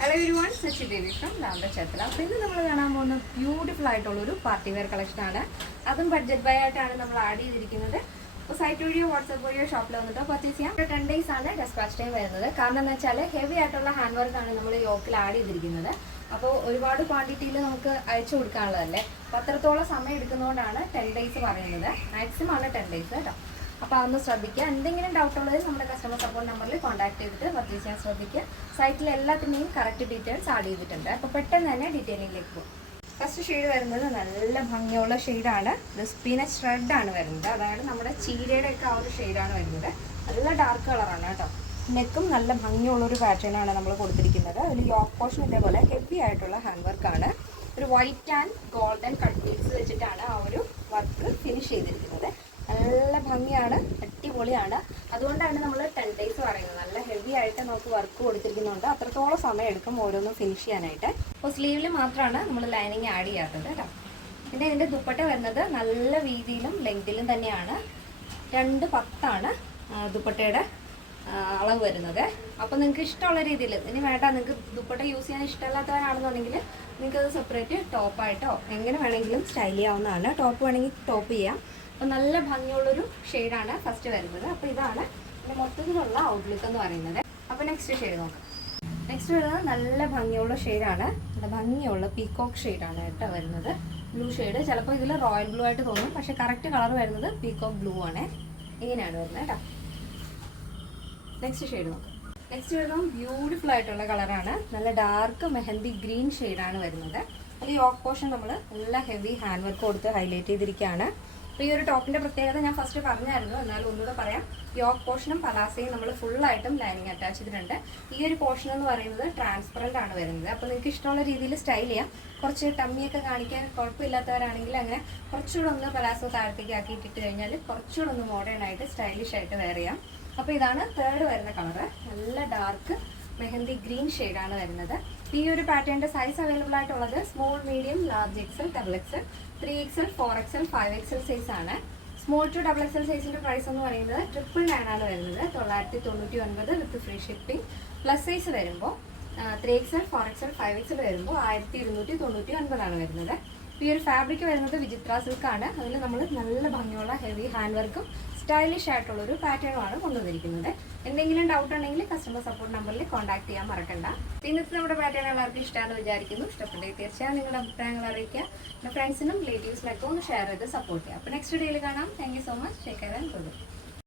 Hello everyone, Sachi Devi from Lambda Chetla. So, this is a beautiful party wear collection. That's budget buy add so, site video, WhatsApp video, shop purchase 10 days dispatch time. Heavy handwork yoke add അപ്പോൾ ഒരുപാട് ക്വാണ്ടിറ്റിയിൽ നമുക്ക് അയച്ചു കൊടുക്കാനുള്ളതല്ലേ. അപ്പോൾ അത്രത്തോളം സമയം എടുക്കുന്നതുകൊണ്ടാണ് 10 days പറയുന്നത്. Maximum ആണ് 10 ഡേയ്സ് കേട്ടോ. അപ്പോൾ അതൊന്ന് ശ്രദ്ധിക്കുക. എന്തെങ്കിലും ഡൗട്ട് ഉള്ളതിൽ നമ്മുടെ കസ്റ്റമർ സപ്പോർട്ട് നമ്പറിൽ കോൺടാക്ട് ചെയ്തിട്ട് പർച്ചേസ് ചെയ്യാൻ ശ്രദ്ധിക്കുക. സൈറ്റിൽ എല്ലാത്തിൻ്റെയും കറക്റ്റ് ഡീറ്റെയിൽസ് ആഡ് ചെയ്തിട്ടുണ്ട്. അപ്പോൾ പെട്ടെന്ന് തന്നെ ഡീറ്റെയിലിംഗിലേക്ക് പോകും. ഫസ്റ്റ് ഷെയ്ഡ് വരുന്നത് നല്ല ഭംഗിയുള്ള ഷെയ്ഡാണ്. ഇത് സ്പിനച്ച് റെഡ് ആണ് വരുന്നത്. അതായത് നമ്മുടെ ചീരയുടെ ഒക്കെ ആ ഒരു ഷെയ്ഡാണ് വരുന്നത്. നല്ല ഡാർക്ക് കളറാണ് കേട്ടോ. നെക്കും നല്ല ഭംഗിയുള്ളൊരു പാറ്റേണാണ് നമ്മൾ കൊടുത്തിരിക്കുന്നത്. അതിൽ യോക്ക് പോർഷൻ ഇതേപോലെ ഹെവി ആയിട്ടുള്ള ഹാൻഡ് വർക്കാണ്. ഒരു white and golden cut piece വെച്ചിട്ടാണ് ആ ഒരു വർക്ക് ഫിനിഷ് ചെയ്തിരിക്കുന്നത്. നല്ല ഭംഗിയാണ്, അടിപൊളിയാണ്. അതുകൊണ്ടാണ് നമ്മൾ 10 ഡേയ്സ് പറയുന്നത്. നല്ല ഹെവി ആയിട്ട് നമുക്ക് വർക്ക് കൊടുത്തിരിക്കുന്നുണ്ട്. അത്രത്തോളം സമയം എടുക്കും ഓരോന്നും ഫിനിഷ് ചെയ്യാനായിട്ട്. അപ്പോൾ സ്ലീവിൽ മാത്രമാണ് നമ്മൾ ലൈനിങ് ആഡ് ചെയ്യാത്തത് കേട്ടോ. പിന്നെ ഇതിൻ്റെ ദുപ്പട്ട വരുന്നത് നല്ല വീതിയിലും ലെങ്തിലും തന്നെയാണ്. 2.10 ദുപ്പട്ടയുടെ അളവ് വരുന്നത്. അപ്പോൾ നിങ്ങൾക്ക് ഇഷ്ടമുള്ള രീതിയിൽ ഇനി വേണ്ട, നിങ്ങൾക്ക് ദുപ്പട്ട യൂസ് ചെയ്യാൻ ഇഷ്ടമല്ലാത്തവരാണെന്നുണ്ടെങ്കിൽ നിങ്ങൾക്കത് സെപ്പറേറ്റ് ടോപ്പായിട്ടോ എങ്ങനെ വേണമെങ്കിലും സ്റ്റൈൽ ചെയ്യാവുന്നതാണ്. ടോപ്പ് വേണമെങ്കിൽ ടോപ്പ് ചെയ്യാം. അപ്പോൾ നല്ല ഭംഗിയുള്ളൊരു ഷെയ്ഡാണ് ഫസ്റ്റ് വരുന്നത്. അപ്പോൾ ഇതാണ് ഇതിൻ്റെ മൊത്തത്തിലുള്ള ഔട്ട്ലുക്ക് എന്ന് പറയുന്നത്. അപ്പോൾ നെക്സ്റ്റ് ഷെയ്ഡ് നോക്കാം. നെക്സ്റ്റ് വരുന്നത് നല്ല ഭംഗിയുള്ള ഷെയ്ഡാണ്. നല്ല ഭംഗിയുള്ള പീകോക്ക് ഷെയ്ഡാണ് കേട്ടോ വരുന്നത്. Blue shade. ചിലപ്പോൾ ഇതിൽ റോയൽ ബ്ലൂ ആയിട്ട് തോന്നും, പക്ഷേ കറക്റ്റ് കളർ വരുന്നത് പീകോക്ക് ബ്ലൂ ആണ്. ഇങ്ങനെയാണ് വരുന്നത് കേട്ടോ. നെക്സ്റ്റ് ഷെയ്ഡ് നോക്കാം. നെക്സ്റ്റ് വരുന്നത് ബ്യൂട്ടിഫുൾ ആയിട്ടുള്ള കളറാണ്. നല്ല ഡാർക്ക് മെഹന്തി ഗ്രീൻ ഷെയ്ഡാണ് വരുന്നത്. അതിൽ യോക്ക് പോർഷൻ നമ്മൾ നല്ല ഹെവി ഹാൻഡ് വർക്ക് കൊടുത്ത് ഹൈലൈറ്റ് ചെയ്തിരിക്കുകയാണ്. അപ്പോൾ ഈ ഒരു ടോപ്പിൻ്റെ പ്രത്യേകത ഞാൻ ഫസ്റ്റ് പറഞ്ഞായിരുന്നു, എന്നാലും ഒന്നുകൂടെ പറയാം. യോക്ക് പോർഷനും പലാസയും നമ്മൾ ഫുള്ളായിട്ടും ലൈനിങ് അറ്റാച്ച് ചെയ്തിട്ടുണ്ട്. ഈ ഒരു പോർഷൻ എന്ന് പറയുന്നത് ട്രാൻസ്പെറൻ്റ് ആണ് വരുന്നത്. അപ്പോൾ നിങ്ങൾക്ക് ഇഷ്ടമുള്ള രീതിയിൽ സ്റ്റൈൽ ചെയ്യാം. കുറച്ച് ടമ്മിയൊക്കെ കാണിക്കാൻ കുഴപ്പമില്ലാത്തവരാണെങ്കിൽ അങ്ങനെ കുറച്ചുകൂടെ ഒന്ന് പലാസോ താഴത്തേക്ക് ആക്കിയിട്ടിട്ട് കഴിഞ്ഞാൽ കുറച്ചുകൂടെ ഒന്ന് മോഡേൺ ആയിട്ട് സ്റ്റൈലിഷ് ആയിട്ട് വെയർ ചെയ്യാം. അപ്പോൾ ഇതാണ് തേർഡ് വരുന്ന കളറ്. നല്ല ഡാർക്ക് മെഹന്തി ഗ്രീൻ ഷെയ്ഡാണ് വരുന്നത്. ഈ ഒരു പാറ്റേണിൻ്റെ സൈസ് അവൈലബിൾ ആയിട്ടുള്ളത് small, medium, large XL, double XL, 3XL, 4XL, 5XL size ആണ്. സ്മോൾ ടു ഡബിൾ എക്സൽ സൈസിൻ്റെ പ്രൈസ് എന്ന് പറയുന്നത് 999 ആണ് വരുന്നത്. 999 with free shipping. Plus size വരുമ്പോൾ 3XL, 4XL, 5XL വരുമ്പോൾ 1299 ആണ് വരുന്നത്. ഈ ഒരു ഫാബ്രിക് വരുന്നത് വിചിത്ര സിൽക്കാണ്. അതിൽ നമ്മൾ നല്ല ഭംഗിയുള്ള ഹെവി ഹാൻഡ് വർക്കും സ്റ്റൈലിഷ് ആയിട്ടുള്ളൊരു പാറ്റേണുമാണ് കൊണ്ടുവന്നിരിക്കുന്നത്. എന്തെങ്കിലും ഡൗട്ട് ഉണ്ടെങ്കിൽ കസ്റ്റമർ സപ്പോർട്ട് നമ്പറിൽ കോൺടാക്ട് ചെയ്യാൻ മറക്കണ്ട. ഇന്നത്തെ നമ്മുടെ പാറ്റേൺ എല്ലാവർക്കും ഇഷ്ടമാണെന്ന് വിചാരിക്കുന്നു. ഇഷ്ടപ്പെട്ടെങ്കിൽ തീർച്ചയായും നിങ്ങളുടെ അഭിപ്രായങ്ങൾ അറിയിക്കുക. എൻ്റെ ഫ്രണ്ട്സിനും റിലേറ്റീവ്സിനൊക്കെ ഒന്ന് ഷെയർ ചെയ്ത് സപ്പോർട്ട് ചെയ്യുക. അപ്പോൾ നെക്സ്റ്റ് വീഡിയോയിൽ കാണാം. Thank you so much. Take care and good bye.